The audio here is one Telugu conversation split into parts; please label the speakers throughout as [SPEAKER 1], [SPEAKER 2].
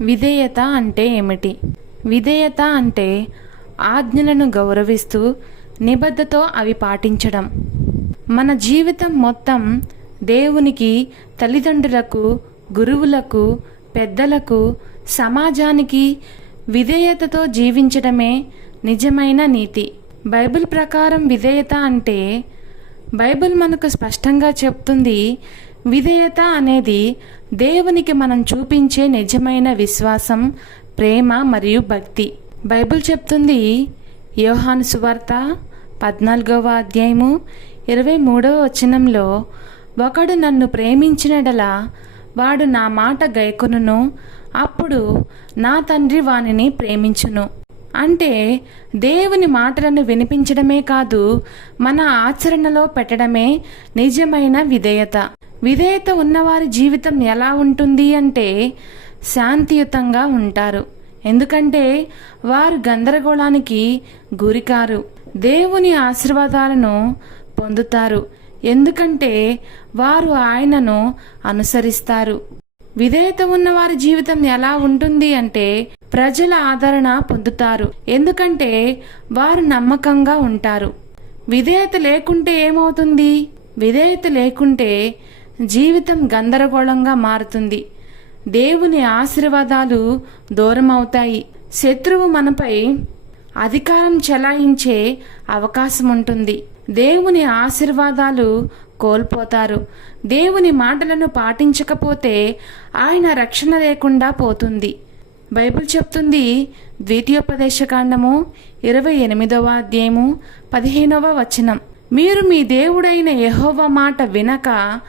[SPEAKER 1] విధేయత అంటే ఏమిటి? విధేయత అంటే ఆజ్ఞలను గౌరవిస్తూ నిబద్ధతో అవి పాటించడం. మన జీవితం మొత్తం దేవునికి తల్లిదండ్రులకు గురువులకు పెద్దలకు సమాజానికి విధేయతతో జీవించడమే నిజమైన నీతి. బైబిల్ ప్రకారం విధేయత అంటే బైబిల్ మనకు స్పష్టంగా చెప్తుంది విధేయత అనేది దేవునికి మనం చూపించే నిజమైన విశ్వాసం ప్రేమ మరియు భక్తి. బైబిల్ చెప్తుంది యోహాను సువార్త పద్నాలుగవ అధ్యాయము ఇరవై మూడవ వచనంలో ఒకడు నన్ను ప్రేమించినడలా వాడు నా మాట గైకొనును అప్పుడు నా తండ్రి వానిని ప్రేమించును. అంటే దేవుని మాటలను వినిపించడమే కాదు మన ఆచరణలో పెట్టడమే నిజమైన విధేయత. విధేయత ఉన్నవారి జీవితం ఎలా ఉంటుంది అంటే శాంతియుతంగా ఉంటారు. ఎందుకంటే వారు గందరగోళానికి గురికారు. దేవుని ఆశీర్వాదాలను పొందుతారు. ఎందుకంటే వారు ఆయనను అనుసరిస్తారు. విధేయత ఉన్న వారి జీవితం ఎలా ఉంటుంది అంటే ప్రజల ఆదరణ పొందుతారు. ఎందుకంటే వారు నమ్మకంగా ఉంటారు. విధేయత లేకుంటే ఏమవుతుంది? విధేయత లేకుంటే జీవితం గందరగోళంగా మారుతుంది. దేవుని ఆశీర్వాదాలు దూరం అవుతాయి శత్రువు మనపై అధికారం చెలాయించే అవకాశం ఉంటుంది దేవుని ఆశీర్వాదాలు కోల్పోతారు. దేవుని మాటలను పాటించకపోతే ఆయన రక్షణ లేకుండా పోతుంది. బైబిల్ చెప్తుంది ద్వితీయోపదేశకాండము ఇరవై ఎనిమిదవ అధ్యాయము పదిహేనవ వచనం. మీరు మీ దేవుడైన యహోవ మాట వినక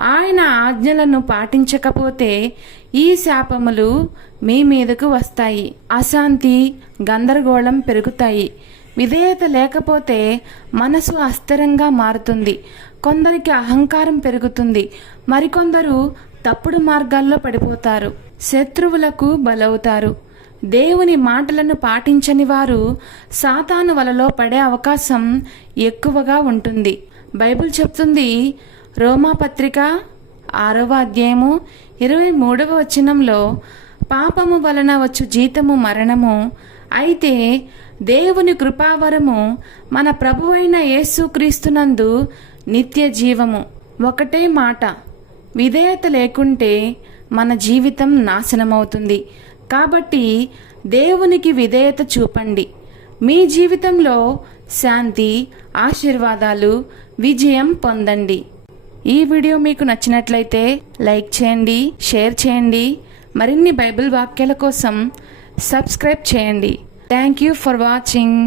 [SPEAKER 1] ఆయన ఆజ్ఞలను పాటించకపోతే ఈ శాపములు మీ మీదకు వస్తాయి. అశాంతి గందరగోళం పెరుగుతాయి. విధేయత లేకపోతే మనసు అస్థిరంగా మారుతుంది. కొందరికి అహంకారం పెరుగుతుంది. మరికొందరు తప్పుడు మార్గాల్లో పడిపోతారు. శత్రువులకు బలవుతారు. దేవుని మాటలను పాటించని వారు సాతాను వలలో పడే అవకాశం ఎక్కువగా ఉంటుంది. బైబిల్ చెప్తుంది రోమాపత్రిక ఆరవ అధ్యాయము ఇరవై మూడవ వచనంలో పాపము వలన వచ్చు జీతము మరణము. అయితే దేవుని కృపావరము మన ప్రభువైన యేసుక్రీస్తునందు నిత్య జీవము. ఒకటే మాట విధేయత లేకుంటే మన జీవితం నాశనమవుతుంది. కాబట్టి దేవునికి విధేయత చూపండి. మీ జీవితంలో శాంతి ఆశీర్వాదాలు విజయం పొందండి. ఈ వీడియో మీకు నచ్చినట్లయితే లైక్ చేయండి షేర్ చేయండి మరిన్ని బైబిల్ వాక్యాల కోసం సబ్స్క్రైబ్ చేయండి. Thank you for watching